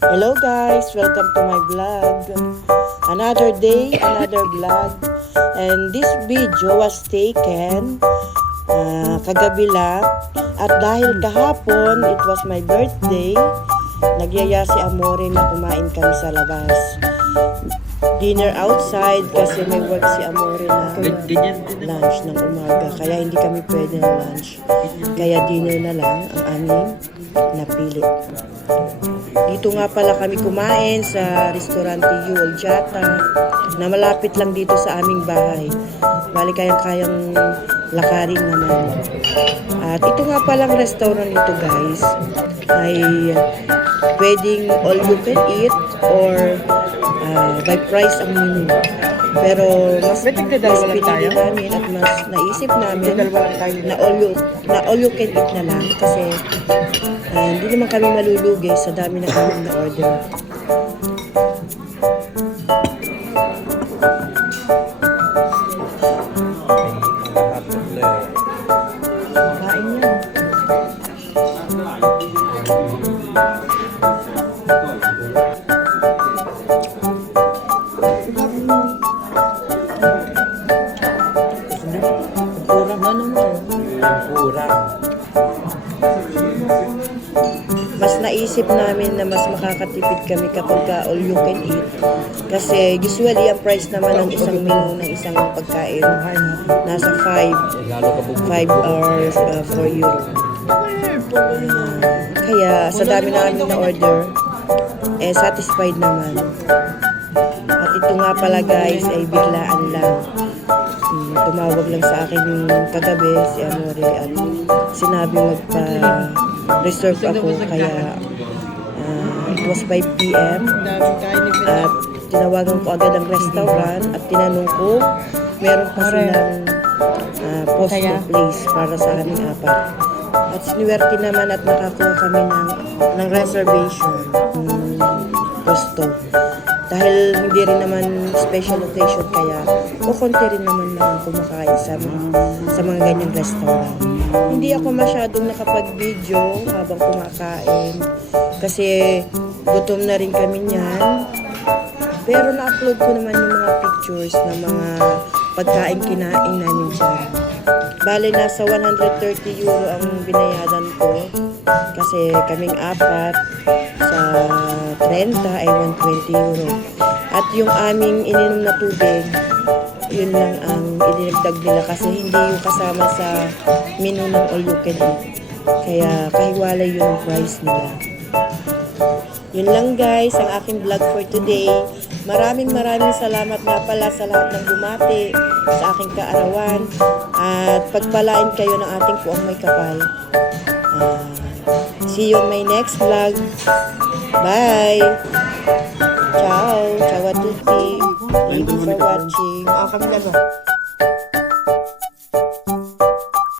Hello guys, welcome to my vlog. Another day, another vlog. And this video was taken kagabi lang. At dahil kahapon, it was my birthday, nagyaya si Amore na kumain kami sa labas. Dinner outside kasi may work si Amore na lunch ng umaga. Kaya hindi kami pwede ng lunch. Kaya dinner na lang ang aming napili. Dito nga pala kami kumain sa restaurante Yuol Jata na malapit lang dito sa aming bahay. Bali kayang-kayang lakarin naman. At ito nga palang restaurant ito guys ay pwedeng all you can eat or by price ang menu. Pero mas pinili namin at mas naisip namin na all you can eat na lang kasi hindi naman kami malulugi sa dami na kami na order. Kain niya. Kurang na naman. Kurang. Mas naisip namin na mas makakatipid kami kapag all you can eat. Kasi usually ang price naman ng isang menu ng isang pagkain nasa 5 or 4 euro. Kaya sa dami namin na order, satisfied naman. At ito nga pala guys ay biglaan lang. Tumawag lang sa akin yung kagabi si Amore at sinabi magpa-reserve ako kaya it was 5 PM at tinawagan ko agad ang restaurant at tinanong ko meron pa silang posto place para sa aming apat at sinuwerte naman at nakakuha kami ng reservation posto dahil hindi rin naman special occasion kaya kukunti rin naman lang kumakain sa mga ganyang restaurant. Hindi ako masyadong nakapag-video habang kumakain kasi gutom na rin kami niyan. Pero na-upload ko naman yung mga pictures ng mga pagkain kinain namin dyan. Bale, nasa 130 euro ang binayadan ko kasi kaming apat sa 30 ay 120 euro. At yung aming ininom na tubig, yun lang ang idinagdag nila kasi hindi yung kasama sa menu ng all you can eat. Kaya kahiwalay yun ang price nila. Yun lang guys, ang aking vlog for today. Maraming salamat nga pala sa lahat ng bumati sa aking kaarawan at pagpalain kayo ng ating puong may kapal. See you on my next vlog. Bye! Ciao! Ciao a tutti! Thank you for watching. Kami dalawa.